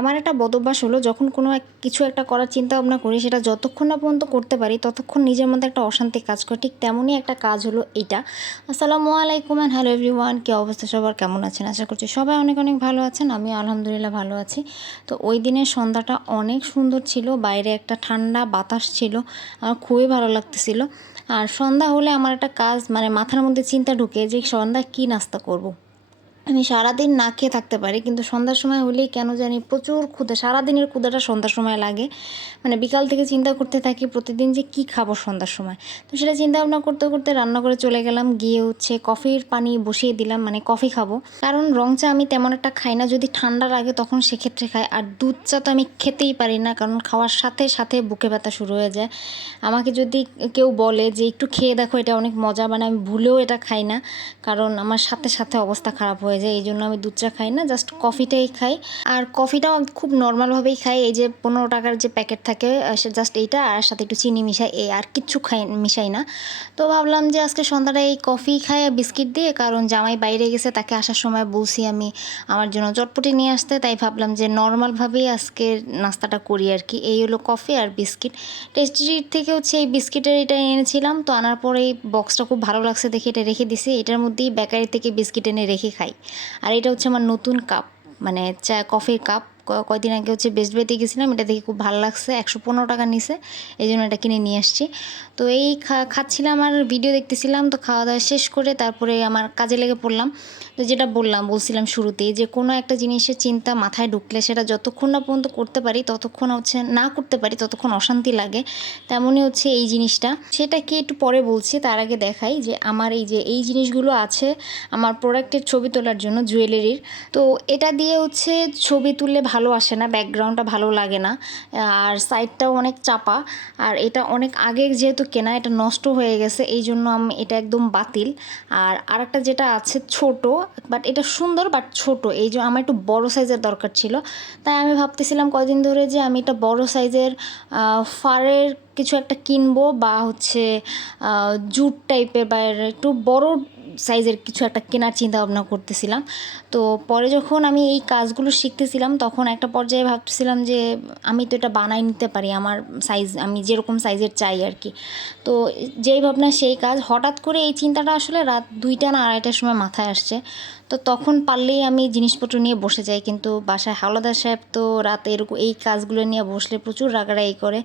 আমার একটা বদভ্যাস হলো যখন কোনো কিছু একটা করার চিন্তা ভাবনা করি সেটা যতক্ষণ না পর্যন্ত করতে পারি ততক্ষণ নিজের মধ্যে একটা অশান্তি কাজ করে। ঠিক তেমনই একটা কাজ হলো এইটা। আসসালামু আলাইকুম অ্যান্ড হ্যালো এভরিওয়ান, কী অবস্থা সবার, কেমন আছেন? আশা করছি সবাই অনেক অনেক ভালো আছেন। আমিও আলহামদুলিল্লাহ ভালো আছি। তো ওই দিনের সন্ধ্যাটা অনেক সুন্দর ছিল, বাইরে একটা ঠান্ডা বাতাস ছিল, আমার খুবই ভালো লাগতেছিল। আর সন্ধ্যা হলে আমার একটা কাজ মাথার মধ্যে চিন্তা ঢুকে যে সন্ধ্যা কী নাস্তা করব। আমি সারাদিন না খেয়ে থাকতে পারি, কিন্তু সন্ধ্যার সময় হলেই কেন জানি প্রচুর ক্ষুধা, সারাদিনের ক্ষুধাটা সন্ধ্যার সময় লাগে। বিকাল থেকে চিন্তা করতে থাকি প্রতিদিন যে কি খাবো সন্ধ্যার সময়। তো সেটা চিন্তা ভাবনা করতে করতে রান্না করে চলে গেলাম, গিয়ে কফির পানি বসিয়ে দিলাম, কফি খাবো। কারণ রং চা আমি তেমন একটা খাই না, যদি ঠান্ডা লাগে তখন সেক্ষেত্রে খাই। আর দুধ চা তো আমি খেতেই পারি না, কারণ খাওয়ার সাথে সাথে বুকে ব্যথা শুরু হয়ে যায়। আমাকে যদি কেউ বলে যে একটু খেয়ে দেখো এটা অনেক মজা, আমি ভুলেও এটা খাই না, কারণ আমার সাথে সাথে অবস্থা খারাপ হয়ে যায়। এই জন্য আমি দুধ চা খাই না, জাস্ট কফিটাই খাই। আর কফিটাও খুব নর্মালভাবেই খাই, এই যে 15 টাকার যে প্যাকেট থাকে সে জাস্ট এইটা, আর সাথে একটু চিনি মিশাই, এই আর কিচ্ছু মিশাই না। তো ভাবলাম যে আজকে সন্ধ্যাটা এই কফি খাই বিস্কিট দিয়ে, কারণ জামাই বাইরে গেছে, তাকে আসার সময় বলছি আমি আমার জন্য চটপটি নিয়ে আসতে, তাই ভাবলাম যে নর্মালভাবেই আজকে নাস্তাটা করি আর কি। এই হলো কফি আর বিস্কিট। টেস্টি ট্রিট থেকে এই বিস্কিটের এটা এনেছিলাম, তো আনার পরে এই বক্সটা খুব ভালো লাগছে দেখে এটা রেখে দিছি। এটার মধ্যেই বেকারি থেকে বিস্কিট এনে রেখে খাই। আর এটা আমার নতুন কাপ, চা কফির কাপ। কয়দিন আগে বেস্ট বাইতে গেছিলাম, এটা দেখে খুব ভালো লাগছে, 115 টাকা নিছে, এই জন্য এটা কিনে নিয়ে আসছি। তো এই খাচ্ছিলাম আর ভিডিও দেখতেছিলাম। তো খাওয়া দাওয়া শেষ করে তারপরে আমার কাজে লেগে পড়লাম। তো যেটা বলছিলাম শুরুতেই, যে কোনো একটা জিনিসের চিন্তা মাথায় ঢুকলে সেটা যতক্ষণ না পর্যন্ত করতে পারি ততক্ষণ না করতে পারি ততক্ষণ অশান্তি লাগে। তেমনই এই জিনিসটা, সেটা কি একটু পরে বলছি। তার আগে দেখাই যে আমার এই জিনিসগুলো আছে আমার প্রোডাক্টের ছবি তোলার জন্য, জুয়েলারির। তো এটা দিয়ে ছবি তুললে ভালো আসে না, ব্যাকগ্রাউন্ডটা ভালো লাগে না, আর সাইডটাও অনেক চাপা। আর এটা অনেক আগে যেহেতু কেনা, এটা নষ্ট হয়ে গেছে, এই জন্য আমি এটা একদম বাতিল। আর আরেকটা যেটা আছে ছোট, বাট এটা সুন্দর বাট ছোট, এই জন্য আমার একটু বড় সাইজের দরকার ছিল। তাই আমি ভাবতেছিলাম কয়দিন ধরে যে আমি একটা বড় সাইজের ফারের কিছু একটা কিনবো, বা জুট টাইপের বা একটু বড় সাইজের কিছু একটা কেনার চিন্তা ভাবনা করতেছিলাম। তো পরে যখন আমি এই কাজগুলো শিখতেছিলাম তখন একটা পর্যায়ে ভাবতেছিলাম যে আমি তো এটা বানাই নিতে পারি, আমার সাইজ আমি যেরকম সাইজের চাই আর কি। তো যেই ভাবনা সেই কাজ, হঠাৎ করে এই চিন্তাটা আসলে রাত 2টা না 2:30টার সময় মাথায় আসছে। তো তখন পারলেই আমি জিনিসপত্র নিয়ে বসে যাই, কিন্তু বাসায় হাওলাদার সাহেব তো রাতে এরকম এই কাজগুলো নিয়ে বসলে প্রচুর রাগারাগি করে,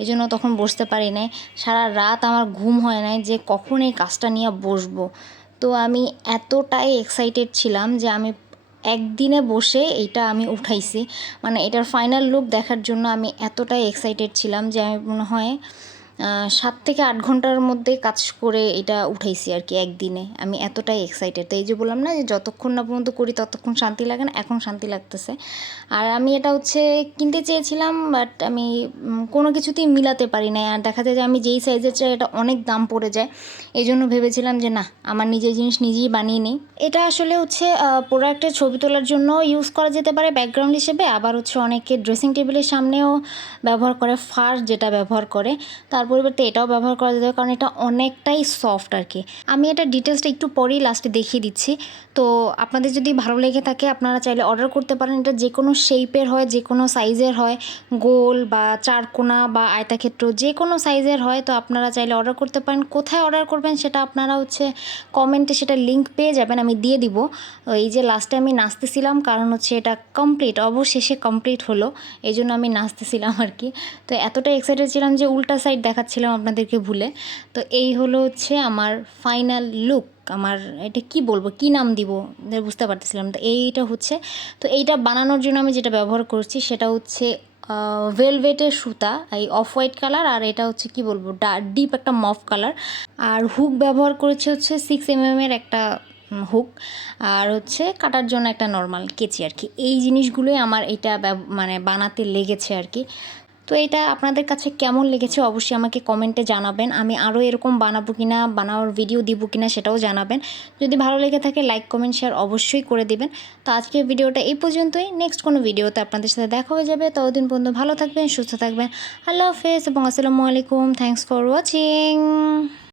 এই জন্য তখন বসতে পারি নাই। সারা রাত আমার ঘুম হয় নাই যে কখন এই কাজটা নিয়ে বসবো। তো আমি এতটাই এক্সাইটেড ছিলাম যে আমি একদিনে বসে এইটা আমি উঠাইছি, এটার ফাইনাল লুক দেখার জন্য আমি এতটাই এক্সাইটেড ছিলাম যে আমি মনে হয় 7 থেকে 8 ঘন্টার মধ্যে কাজ করে এটা উঠাইছি আর কি একদিনে। আমি এতটাই এক্সাইটেড। তো এই যে বললাম না যে যতক্ষণ না পর্যন্ত করি ততক্ষণ শান্তি লাগে না, এখন শান্তি লাগতেছে। আর আমি এটা কিনতে চেয়েছিলাম, বাট আমি কোনো কিছুতেই মিলাতে পারি না। আর দেখা যায় যে আমি যেই সাইজের চাই এটা অনেক দাম পড়ে যায়, এই জন্য ভেবেছিলাম যে না, আমার নিজের জিনিস নিজেই বানিয়ে নিই। এটা আসলে প্রোডাক্টের ছবি তোলার জন্য ইউজ করা যেতে পারে ব্যাকগ্রাউন্ড হিসেবে, আবার অনেকে ড্রেসিং টেবিলের সামনেও ব্যবহার করে, ফার যেটা ব্যবহার করে, তার পরিবর্তে এটাও ব্যবহার করা যেতে পারে, কারণ এটা অনেকটাই সফট আর কি। আমি এটা ডিটেলসটা একটু পরেই লাস্টে দেখিয়ে দিচ্ছি। তো আপনাদের যদি ভালো লেগে থাকে আপনারা চাইলে অর্ডার করতে পারেন। এটা যে কোনো শেপের হয়, যে কোনো সাইজের হয়, গোল বা চারকোনা বা আয়তাক্ষেত্র যে কোনো সাইজের হয়। তো আপনারা চাইলে অর্ডার করতে পারেন। কোথায় অর্ডার করবেন সেটা আপনারা কমেন্টে সেটা লিঙ্ক পেয়ে যাবেন, আমি দিয়ে দিব। এই যে লাস্টে আমি নাচতেছিলাম, কারণ এটা কমপ্লিট, অবশেষে কমপ্লিট হলো, এই জন্য আমি নাচতেছিলাম আর কি। তো এতটা এক্সাইটেড ছিলাম যে উল্টা সাইড দেখাচ্ছিলাম আপনাদেরকে ভুলে। তো এই হলো আমার ফাইনাল লুক। আমার এটা কি বলবো, কি নাম দিব বুঝতে পারতেছিলাম। তো তো এইটা বানানোর জন্য আমি যেটা ব্যবহার করছি সেটা ভেলভেটের সুতা, এই অফ হোয়াইট কালার, আর এটা কি বলবো ডিপ একটা মফ কালার। আর হুক ব্যবহার করেছি 6mm এর একটা হুক, আর কাটার জন্য একটা নর্মাল কেচি আর কি। এই জিনিসগুলোই আমার এটা বানাতে লেগেছে আর কি। তো এটা আপনাদের কাছে কেমন লেগেছে অবশ্যই আমাকে কমেন্টে জানাবেন। আমি আরও এরকম বানাবো কিনা, বানানোর ভিডিও দিব কিনা সেটাও জানাবেন। যদি ভালো লেগে থাকে লাইক কমেন্ট শেয়ার অবশ্যই করে দিবেন। তো আজকের ভিডিওটা এই পর্যন্তই। নেক্সট কোনো ভিডিওতে আপনাদের সাথে দেখা হয়ে যাবে। ততদিন পর্যন্ত ভালো থাকবেন, সুস্থ থাকবেন। আল্লাহ হাফেজ এবং আসসালামু আলাইকুম। Thanks for watching.